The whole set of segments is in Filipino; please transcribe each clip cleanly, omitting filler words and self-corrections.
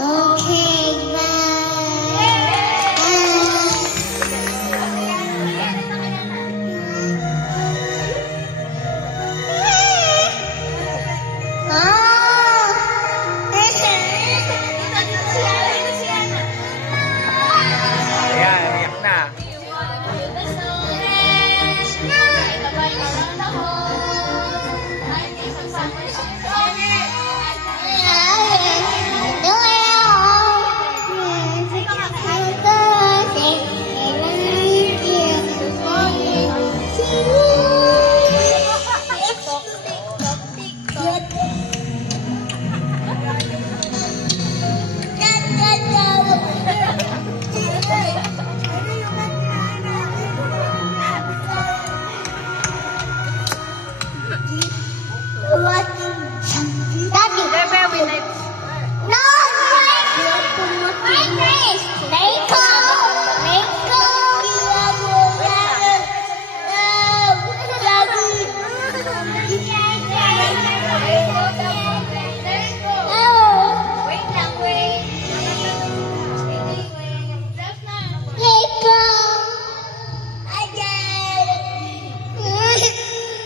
Okay,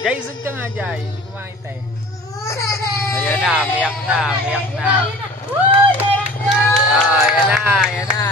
Jai, isod ka nga, Jai. Hindi ko makita eh. Ayan na, miyak na, miyak na. Let's go! Oh, ayan na, ayan na.